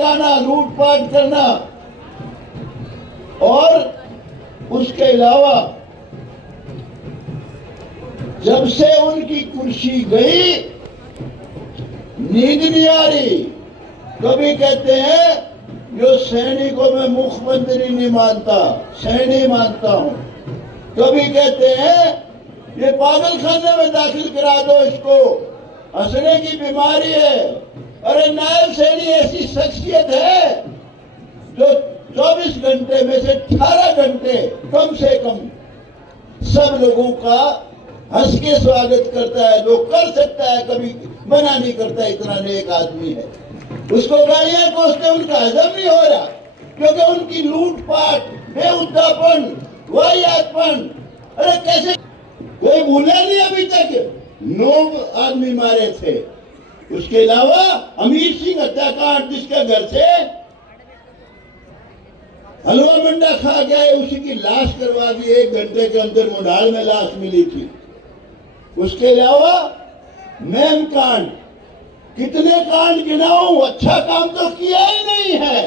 लगाना, लूटपाट करना, और उसके अलावा जब से उनकी कुर्सी गई नींद नहीं आ रही। कभी कहते हैं जो सैनी को मैं मुख्यमंत्री नहीं मानता, सैनी मानता हूं। कभी कहते हैं ये पागल खाने में दाखिल करा दो, इसको हंसने की बीमारी है। अरे नायब सैनी ऐसी शख्सियत है जो 24 घंटे में से 18 घंटे कम से कम सब लोगों का हंस के स्वागत करता है, जो कर सकता है, कभी मना नहीं करता। इतना नेक आदमी है। उसको गालियां कोसते उनका हजम नहीं हो रहा, क्योंकि उनकी लूटपाट, बेउद्दापन, वाहियातपन। अरे कैसे कोई भूला नहीं अभी तक 9 आदमी मारे थे। उसके अलावा अमीर सिंह हत्याकांड, जिसके घर से हलवा मंडा खा गया, उसी की लाश करवा दी। 1 घंटे के अंदर मुंडाल में लाश मिली थी। उसके अलावा मैम कांड, कितने कांड गिनाऊं, अच्छा काम तो किया ही नहीं है।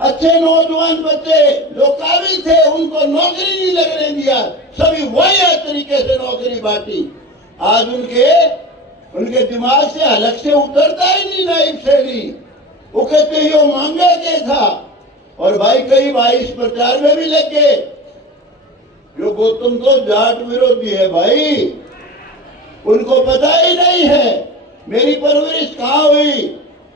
अच्छे नौजवान बच्चे जो काबिल थे उनको नौकरी नहीं लगने दिया, सभी वही तरीके से नौकरी बांटी। आज उनके दिमाग से अलग से उतरता ही नहीं नायब सैनी। वो कहते यो मांगा के था। और भाई कई भाई इस प्रचार में भी लग गए, जो गौतम तो जाट विरोधी है भाई, उनको पता ही नहीं है मेरी परवरिश कहाँ हुई।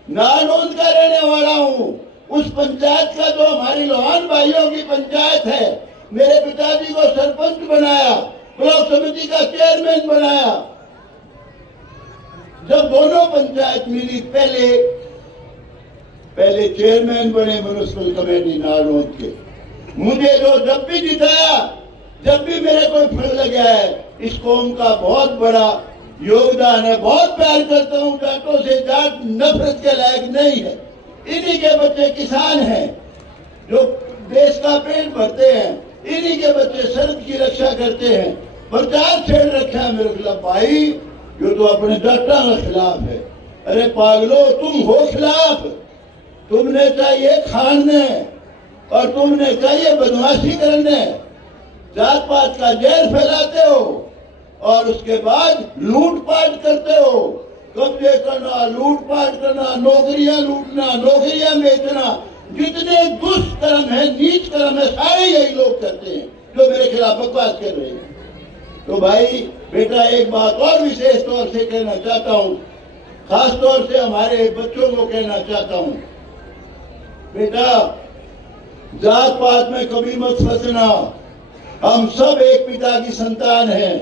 नानोद का रहने वाला हूँ। उस पंचायत का जो हमारी लोहान भाइयों की पंचायत है, मेरे पिताजी को सरपंच बनाया, ब्लॉक समिति का चेयरमैन बनाया। जब दोनों पंचायत मिली, पहले चेयरमैन बने म्युनिसिपल कमेटी नानोद के। मुझे जो जब भी जिताया, जब भी मेरे कोई फल लगा है, इस कौम का बहुत बड़ा योगदान है। बहुत प्यार करता हूँ जाटों से। जाट नफरत के लायक नहीं है। इन्हीं के बच्चे किसान हैं जो देश का पेट भरते हैं। इन्हीं के बच्चे सरहद की रक्षा करते हैं। प्रचार छेड़ रखा है मेरे खिलाफ भाई, जो तो अपने जाटा के खिलाफ है। अरे पागलो, तुम हो खिलाफ, तुमने चाहिए खाने और तुमने चाहिए बदमाशी करने, जात पात का जहर फैलाते हो और उसके बाद लूटपाट करते हो। कब्जे करना, लूटपाट करना, नौकरियां लूटना, नौकरियां बेचना, जितने दुष्कर्म है, नीच कर्म है, सारे यही लोग करते हैं जो मेरे खिलाफ बकवास कर रहे हैं। तो भाई बेटा, एक बात और विशेष तौर से कहना चाहता हूँ, खास तौर से हमारे बच्चों को कहना चाहता हूँ, बेटा जात पात में कभी मत फंसना। हम सब एक पिता की संतान हैं।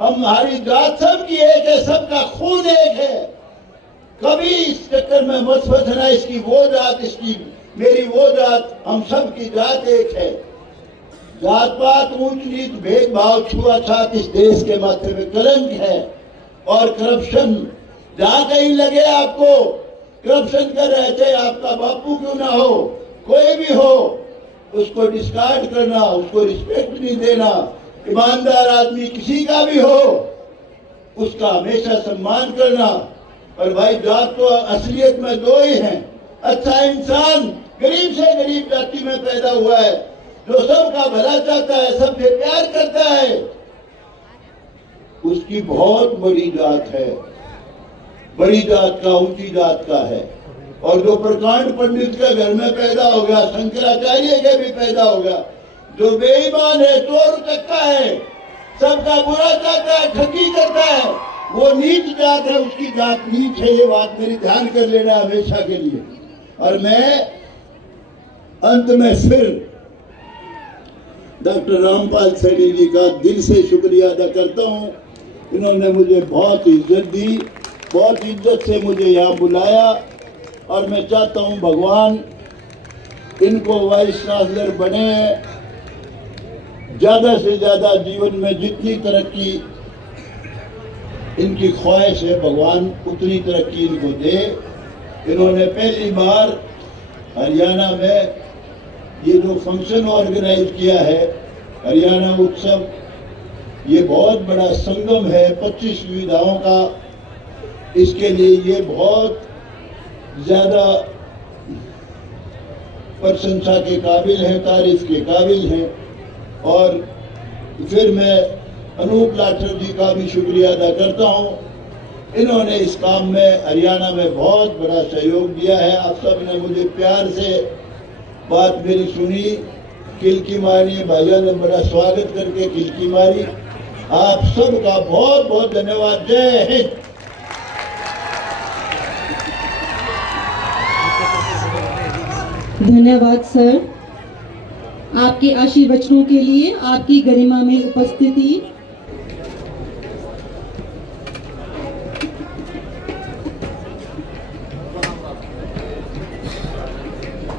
हमारी जात सब की एक है, सबका खून एक है। कभी इस चक्कर में मत फंसना, इसकी वो जात, इसकी मेरी वो जात, हम सब की जात एक है। जात पात, ऊंच नीच, भेदभाव, छुआछात इस देश के माथे में कलंक है। और करप्शन जहां कहीं लगे आपको करप्शन कर रहे थे, आपका बापू क्यों ना हो, कोई भी हो, उसको डिस्कार्ड करना, उसको रिस्पेक्ट नहीं देना। ईमानदार आदमी किसी का भी हो, उसका हमेशा सम्मान करना। और भाई जात तो असलियत में 2 ही हैं। अच्छा इंसान गरीब से गरीब जाति में पैदा हुआ है, जो सबका भला चाहता है, सबसे प्यार करता है, उसकी बहुत बड़ी जात है, बड़ी जात का, ऊंची जात का है। और जो प्रकांड पंडित के घर में पैदा हो गया, शंकराचार्य के भी पैदा हो गया, जो बेईमान है, चोर चक्का है, सबका बुरा चाहता है, ठगी करता है, वो नीच जात है, उसकी जात नीच है। ये बात मेरी ध्यान कर लेना हमेशा के लिए। और मैं अंत में फिर डॉक्टर रामपाल सैनी जी का दिल से शुक्रिया अदा करता हूँ। इन्होंने मुझे बहुत इज्जत दी, बहुत इज्जत से मुझे यहाँ बुलाया। और मैं चाहता हूँ भगवान इनको वाइस चांसलर बने, ज़्यादा से ज़्यादा जीवन में जितनी तरक्की इनकी ख्वाहिश है, भगवान उतनी तरक्की इनको दे। इन्होंने पहली बार हरियाणा में ये जो फंक्शन ऑर्गेनाइज किया है, हरियाणा उत्सव, ये बहुत बड़ा संगम है 25 विधाओं का। इसके लिए ये बहुत ज़्यादा प्रशंसा के काबिल हैं, तारीफ के काबिल हैं। और फिर मैं अनूप लाठर जी का भी शुक्रिया अदा करता हूँ। इन्होंने इस काम में हरियाणा में बहुत बड़ा सहयोग दिया है। आप सब ने मुझे प्यार से बात मेरी सुनी, किलकी मारी, भाइयों ने बड़ा स्वागत करके किलकी मारी। आप सबका बहुत बहुत धन्यवाद। जय हिंद। धन्यवाद सर, आपके आशीर्वचनों के लिए, आपकी गरिमा में उपस्थिति।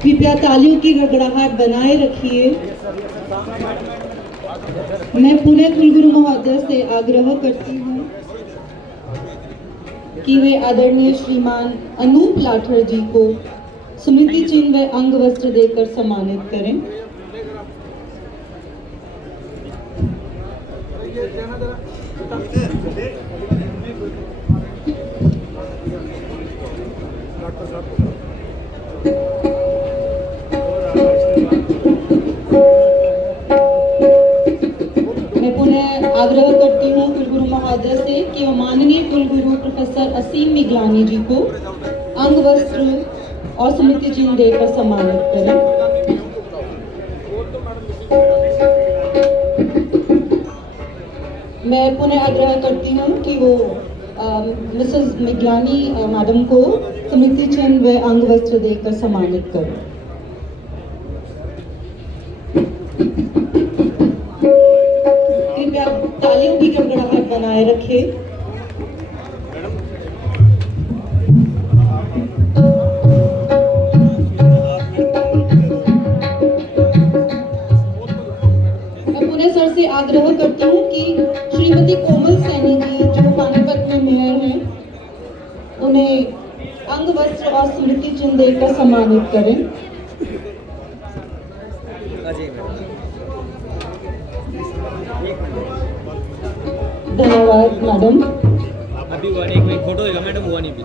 कृपया तालियों की गड़गड़ाहट बनाए रखिए। मैं पुणे कुलगुरु महोदय से आग्रह करती हूँ कि वे आदरणीय श्रीमान अनूप लाठर जी को स्मृति चिन्ह व अंग वस्त्र देकर सम्मानित करें। मैं पुनः आग्रह करती हूँ कुलगुरु महोदय से कि वो माननीय कुलगुरु प्रोफेसर असीम मिगलानी जी को अंग वस्त्र और स्मृति चिन्ह देकर सम्मानित करें। मैं पुनः आग्रह करती हूँ कि वो मिसेस मिगलानी मैडम को स्मृति चिन्ह व अंग वस्त्र देकर सम्मानित करें। कृपया तालियों की गड़गड़ाहट बनाए रखें। सर से आग्रह करती हूँ कि श्रीमती कोमल सैनी जी जो पानीपत में मेयर हैं, उन्हें अंग वस्त्र और स्मृति चिन्ह देकर सम्मानित करें। धन्यवाद मैडम। अभी एक मिनट फोटो देगा मैडम, हुआ नहीं भी।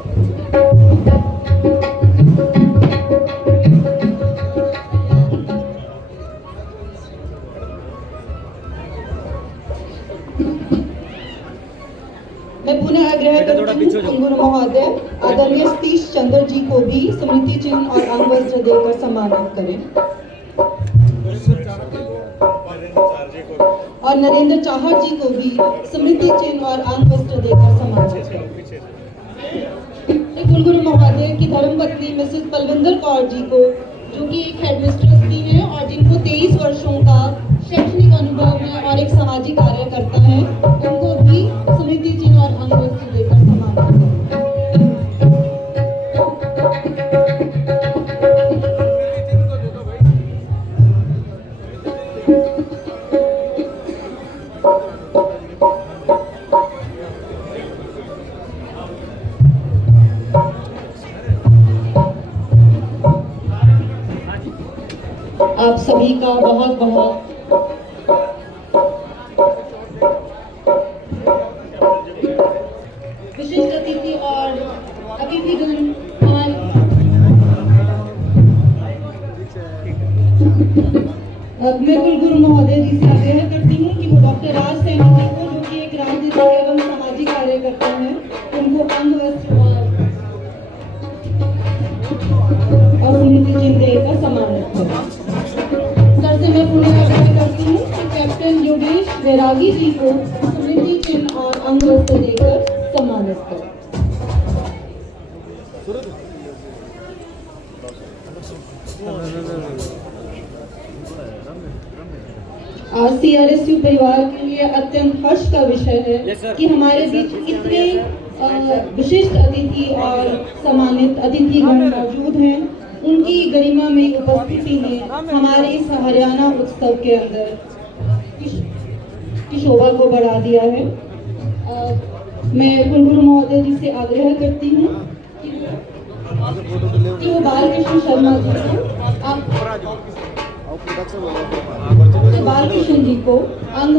मैं पुनः आग्रह करती हूँ कुलगुरु महोदय आदरणीय सतीश चंद्र जी को भी स्मृति चिन्ह और अंग वस्त्र देकर सम्मानित करें। और नरेंद्र चाहर जी को भी स्मृति चिन्ह और अंग वस्त्र देकर सम्मानित करें। कुलगुरु महोदय की धर्मपत्नी मिसेस पलविंदर कौर जी को, जो कि एक हेडमिस्ट्रेस भी हैं और जिनको 23 वर्षों का शैक्षणिक अनुभव है और एक सामाजिक कार्यकर्ता है, उनको भी स्मृति चिन्ह और अंग वस्त्र देकर सम्मानित करें। आप सभी का बहुत बहुत विशिष्ट अतिथि और अतिथिगण मैं कुलगुरु महोदय जी से आग्रह करती हूँ कि वो डॉक्टर राज सैनी जी को, जो कि एक राजनीतिक एवं सामाजिक कार्यकर्ता हैं, उनको अंग वस्त्र और स्मृति चिन्ह देकर सम्मानित करें। सर से मैं पुनः आग्रह करती हूँ कि कैप्टन योगेश वैरागी जी को स्मृति चिन्ह और अंग वस्त्र देकर सम्मानित करें। आज CRSU परिवार के लिए अत्यंत हर्ष का विषय है कि हमारे बीच इतने विशिष्ट अतिथि और सम्मानित अतिथिगण मौजूद हैं। उनकी गरिमा में उपस्थिति ने हमारे इस हरियाणा उत्सव के अंदर की शोभा को बढ़ा दिया है। मैं कुलगुरु महोदय जी से आग्रह करती हूँ कि वो बालकृष्ण शर्मा जी को बालकृष्ण जी को अंग